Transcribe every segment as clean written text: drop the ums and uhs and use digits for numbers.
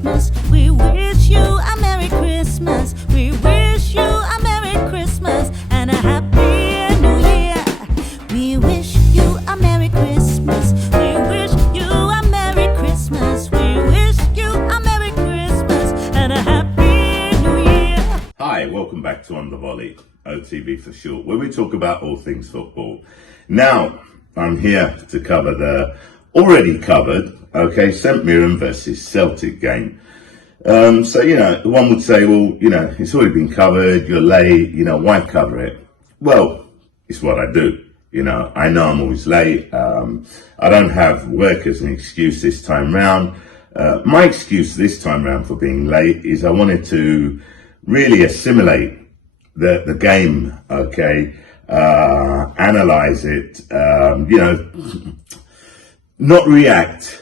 Christmas. We wish you a Merry Christmas. We wish you a Merry Christmas and a Happy New Year. We wish you a Merry Christmas. We wish you a Merry Christmas. We wish you a Merry Christmas and a Happy New Year. Hi, welcome back to On The Volley, OTV for short, where we talk about all things football. Now, I'm here to cover the already covered, St Mirren versus Celtic game. So, one would say, well, it's already been covered, you're late, why cover it? Well, it's what I do. I know I'm always late. I don't have work as an excuse this time round. My excuse this time round for being late is I wanted to really assimilate the game, analyze it, not react,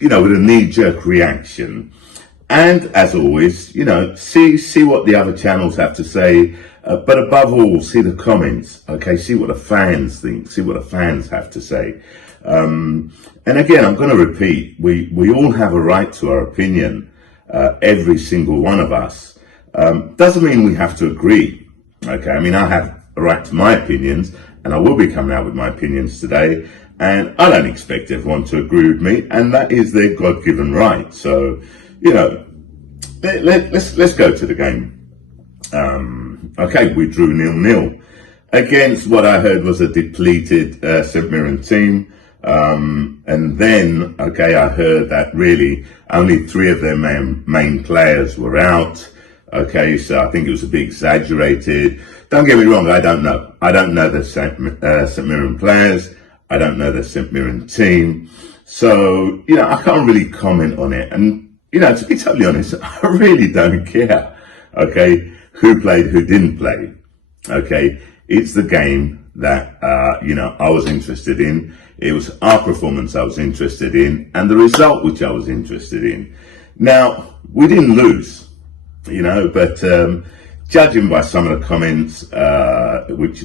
with a knee-jerk reaction. And as always, see what the other channels have to say, but above all, see the comments, see what the fans think, see what the fans have to say. And again, I'm going to repeat, we all have a right to our opinion, every single one of us. Doesn't mean we have to agree, I have a right to my opinions, and I will be coming out with my opinions today. And I don't expect everyone to agree with me, and that is their God-given right. So, let's go to the game. We drew 0-0 against what I heard was a depleted St Mirren team. And then, I heard that really only 3 of their main players were out. So I think it was a bit exaggerated. Don't get me wrong, I don't know. I don't know the St Mirren players. I don't know the St Mirren team. So, I can't really comment on it. And, to be totally honest, I really don't care, who played, who didn't play. It's the game that, I was interested in. It was our performance I was interested in, and the result which I was interested in. Now, we didn't lose, but judging by some of the comments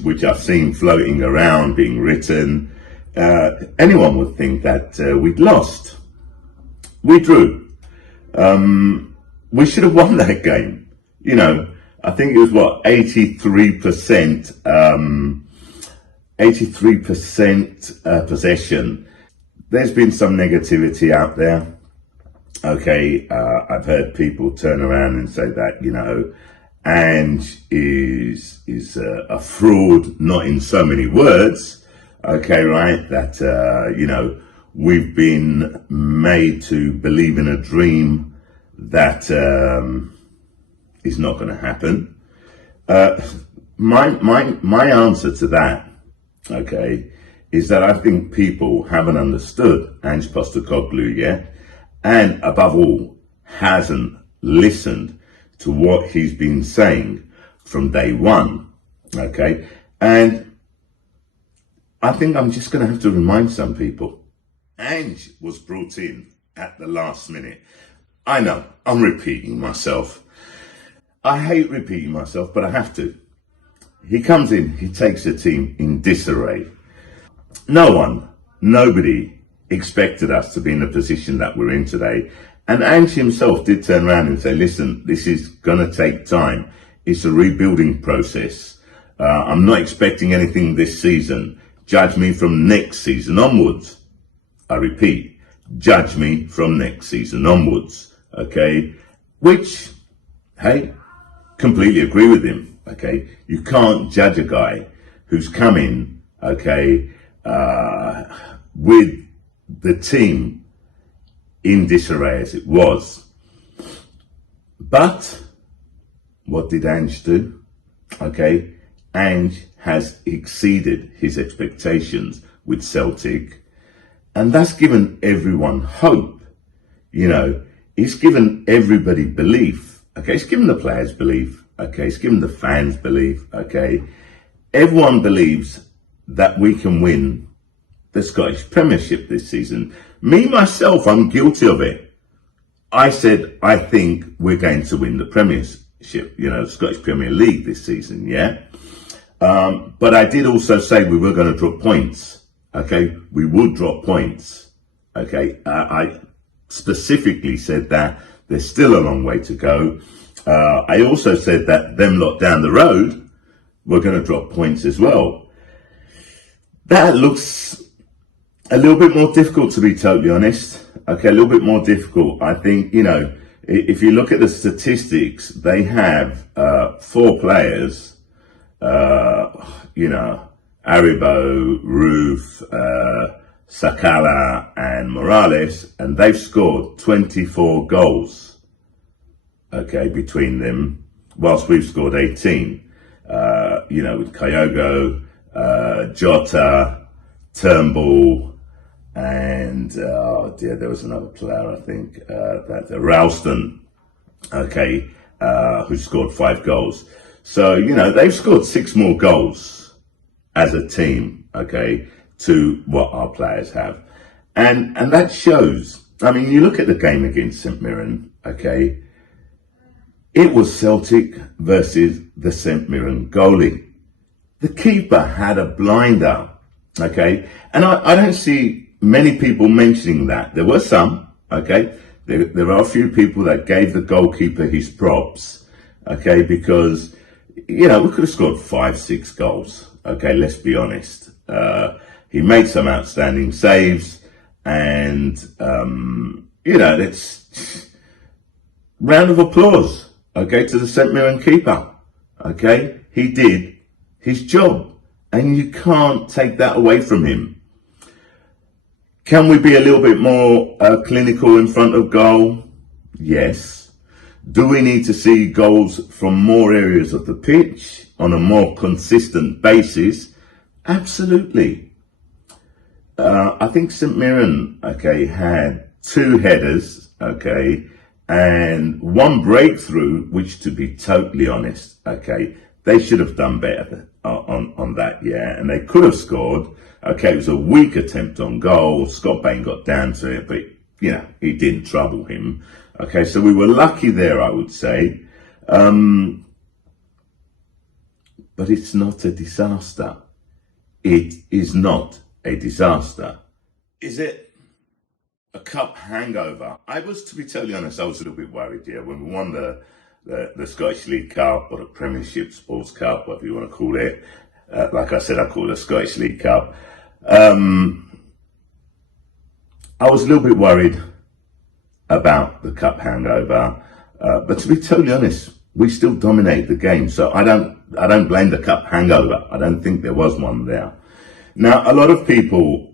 which I've seen floating around, being written, anyone would think that we'd lost. We drew. We should have won that game. I think it was 83% possession. There's been some negativity out there. I've heard people turn around and say that, Ange is a fraud, not in so many words. That, we've been made to believe in a dream that is not going to happen. My answer to that, is that I think people haven't understood Ange Postecoglou yet, and above all, hasn't listened to what he's been saying from day one. And I think I'm just going to have to remind some people. Ange was brought in at the last minute. I know, I'm repeating myself. I hate repeating myself, but I have to. He comes in, he takes the team in disarray. Nobody expected us to be in the position that we're in today. And Ange himself did turn around and say, listen, this is going to take time. It's a rebuilding process. I'm not expecting anything this season. Judge me from next season onwards. I repeat, judge me from next season onwards. Which, hey, completely agree with him. You can't judge a guy who's come in, with the team in disarray as it was. But what did Ange do? Ange has exceeded his expectations with Celtic, and that's given everyone hope. It's given everybody belief. It's given the players belief. It's given the fans belief. Everyone believes that we can win the Scottish Premiership this season. Me, myself, I'm guilty of it. I said, I think we're going to win the Premiership, Scottish Premier League this season, yeah? But I did also say we were going to drop points, we would drop points, I specifically said that there's still a long way to go. I also said that them lot down the road were going to drop points as well. That looks a little bit more difficult, to be totally honest. Okay, a little bit more difficult. I think, if you look at the statistics, they have 4 players, Aribo, Ruth, Sakala and Morales, and they've scored 24 goals, okay, between them, whilst we've scored 18. With Kyogo, Jota, Turnbull, and there was another player, I think, Ralston, okay, who scored 5 goals. So, they've scored 6 more goals as a team, okay, to what our players have. And that shows, you look at the game against St Mirren, okay, it was Celtic versus the St Mirren goalie. The keeper had a blinder, okay, and I don't see many people mentioning that. There were some, okay, there are a few people that gave the goalkeeper his props, okay, because, we could have scored 5-6 goals, okay, let's be honest. He made some outstanding saves, and, it's round of applause, okay, to the St Mirren keeper, okay? He did his job, and you can't take that away from him. Can we be a little bit more clinical in front of goal? Yes. Do we need to see goals from more areas of the pitch on a more consistent basis? Absolutely. I think St Mirren, okay, had 2 headers, okay, and 1 breakthrough, which, to be totally honest, okay, they should have done better on that, yeah, and they could have scored. Okay, it was a weak attempt on goal. Scott Bain got down to it, but, it didn't trouble him. Okay, so we were lucky there, I would say. But it's not a disaster. It is not a disaster. Is it a cup hangover? To be totally honest, I was a little bit worried, yeah, when we won the Scottish League Cup, or the Premiership Sports Cup, whatever you want to call it. Like I said, I call it the Scottish League Cup. I was a little bit worried about the cup hangover, but to be totally honest, we still dominate the game. So I don't blame the cup hangover. I don't think there was one there. Now, a lot of people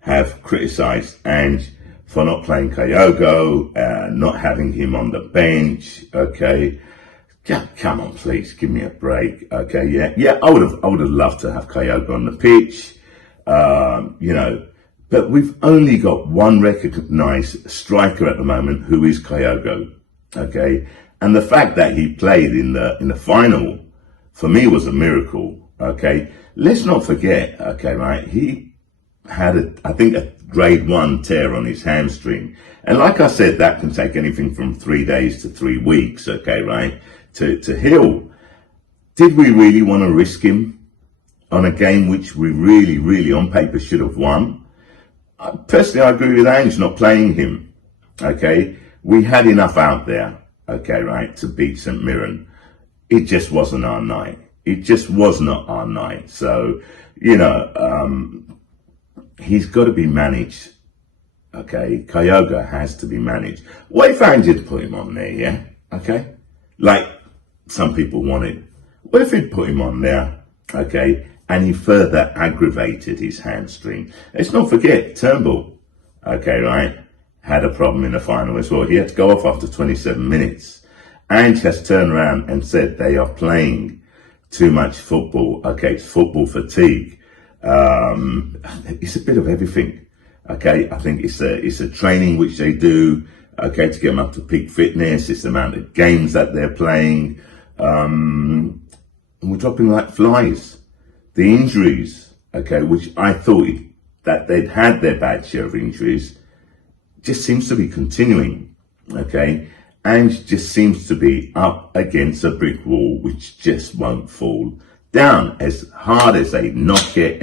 have criticised Ange for not playing Kyogo, not having him on the bench, okay. Yeah, come on, please, give me a break, okay, yeah, I would have loved to have Kyogo on the pitch, but we've only got one recognised striker at the moment, who is Kyogo, okay, and the fact that he played in the final, for me, was a miracle, okay. Let's not forget, okay, right, he had I think a grade 1 tear on his hamstring, and like I said, that can take anything from 3 days to 3 weeks, okay, right, to heal. Did we really want to risk him on a game which we really, really on paper should have won? Personally, I agree with Ange not playing him, okay. We had enough out there, okay, right, to beat St Mirren. It just wasn't our night. It just was not our night. So, he's got to be managed, okay? Kyogo has to be managed. What if Ange had put him on there, yeah? Okay? Like some people wanted. What if he'd put him on there, okay, and he further aggravated his hamstring? Let's not forget, Turnbull, okay, right, had a problem in the final as well. He had to go off after 27 minutes. Ange has turned around and said they are playing too much football. Okay, it's football fatigue. It's a bit of everything. Okay, I think it's a training which they do, okay, to get them up to peak fitness. It's the amount of games that they're playing. And we're dropping like flies. The injuries, okay, which I thought that they'd had their bad share of injuries, just seems to be continuing, okay? And just seems to be up against a brick wall which just won't fall down. As hard as they knock it,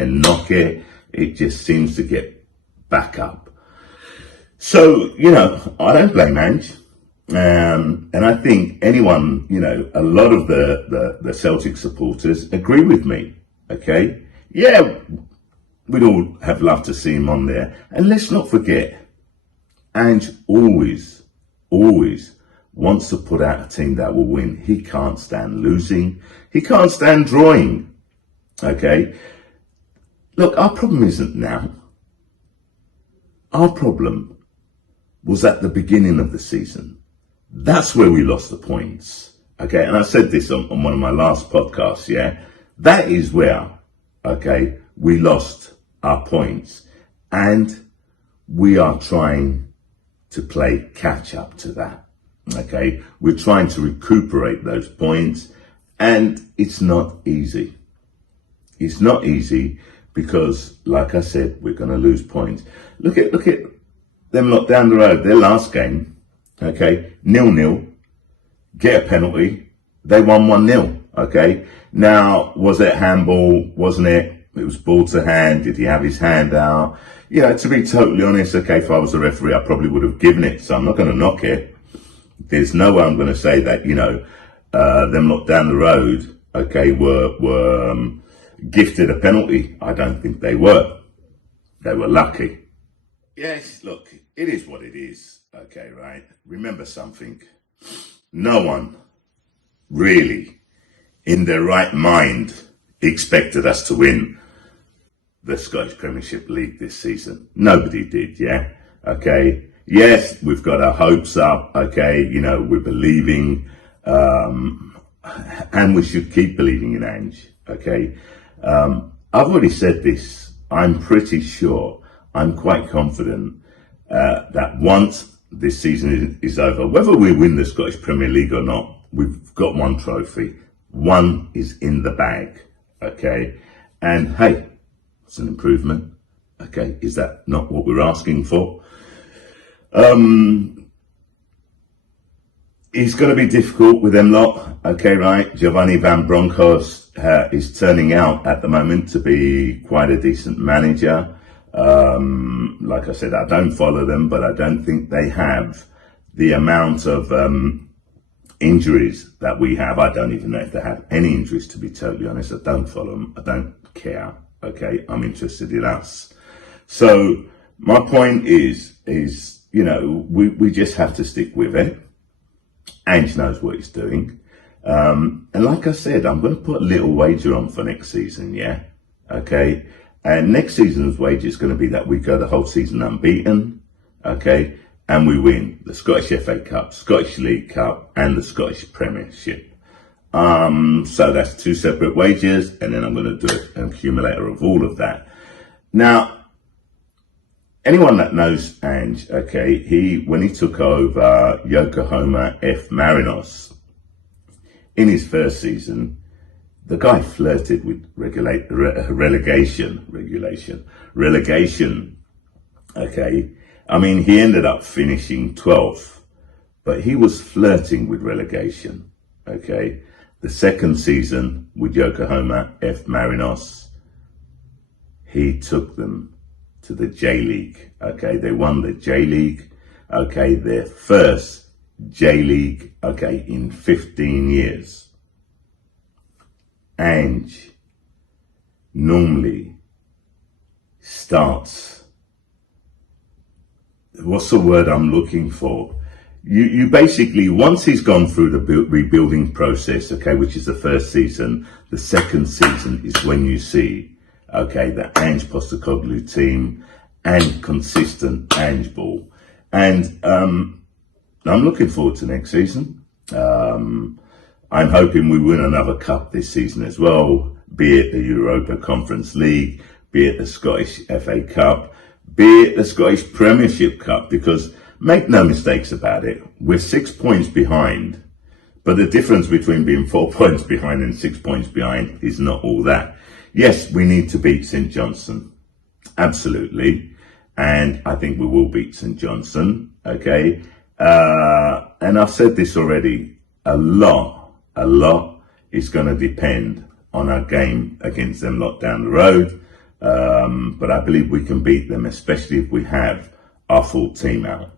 it just seems to get back up. So, I don't blame Ange. And I think anyone, a lot of the Celtic supporters agree with me. Okay. Yeah, we'd all have loved to see him on there. And let's not forget, Ange always wants to put out a team that will win. He can't stand losing. He can't stand drawing. Okay. Look, our problem isn't now. Our problem was at the beginning of the season. That's where we lost the points. Okay. And I said this on one of my last podcasts. Yeah. That is where, okay, we lost our points. And we are trying to play catch up to that. Okay. We're trying to recuperate those points. And it's not easy. It's not easy because, like I said, we're going to lose points. Look at them lot down the road. Their last game, okay, 0-0, get a penalty. They won 1-0, okay. Now, was it handball? Wasn't it? It was ball to hand. Did he have his hand out? Yeah, to be totally honest, okay, if I was a referee, I probably would have given it. So I'm not going to knock it. There's no way I'm going to say that, them lot down the road, okay, were gifted a penalty. I don't think they were. They were lucky. Yes, look, it is what it is. Okay, right? Remember something. No one really in their right mind expected us to win the Scottish Premiership League this season. Nobody did, yeah? Okay. Yes, we've got our hopes up. Okay. We're believing, and we should keep believing in Ange. Okay. I've already said this. I'm pretty sure, I'm quite confident that once this season is over, whether we win the Scottish Premier League or not, we've got one trophy. One is in the bag. Okay. And hey, it's an improvement. Okay. Is that not what we're asking for? It's going to be difficult with them lot. Okay, right. Giovanni Van Bronckhorst is turning out at the moment to be quite a decent manager. Like I said, I don't follow them, but I don't think they have the amount of injuries that we have. I don't even know if they have any injuries, to be totally honest. I don't follow them. I don't care. Okay, I'm interested in us. So my point is, we just have to stick with it. Ange knows what he's doing. And like I said, I'm going to put a little wager on for next season, yeah? Okay? And next season's wager is going to be that we go the whole season unbeaten, okay? And we win the Scottish FA Cup, Scottish League Cup, and the Scottish Premiership. So that's two separate wagers, and then I'm going to do an accumulator of all of that. Now, anyone that knows Ange, okay, when he took over Yokohama F. Marinos in his first season, the guy flirted with relegation. Okay. I mean, he ended up finishing 12th, but he was flirting with relegation. Okay. The second season with Yokohama F. Marinos, he took them to the J League. Okay. They won the J League. Okay. Their first J League. Okay. In 15 years. Ange normally starts, what's the word I'm looking for? You basically, once he's gone through the rebuilding process, okay, which is the first season, the second season is when you see, okay, the Ange Postecoglou team and consistent Ange ball. And I'm looking forward to next season. I'm hoping we win another cup this season as well, be it the Europa Conference League, be it the Scottish FA Cup, be it the Scottish Premiership Cup, because make no mistakes about it, we're 6 points behind, but the difference between being 4 points behind and 6 points behind is not all that. Yes, we need to beat St Johnstone, absolutely, and I think we will beat St Johnstone, okay, and I've said this already, a lot is going to depend on our game against them lot down the road. But I believe we can beat them, especially if we have our full team out.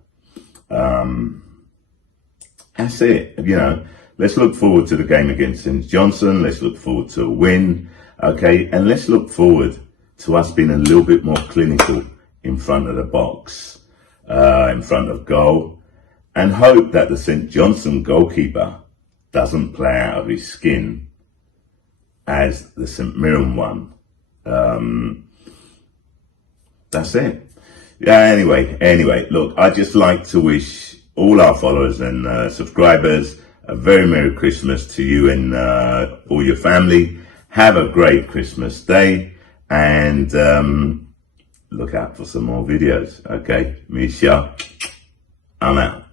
That's it. Let's look forward to the game against St Johnstone. Let's look forward to a win. Okay. And let's look forward to us being a little bit more clinical in front of the box, in front of goal, and hope that the St Johnstone goalkeeper doesn't play out of his skin as the St Mirren one. That's it. Yeah, anyway, look, I'd just like to wish all our followers and subscribers a very Merry Christmas to you and all your family. Have a great Christmas day, and look out for some more videos. Okay, me Shah, I'm out.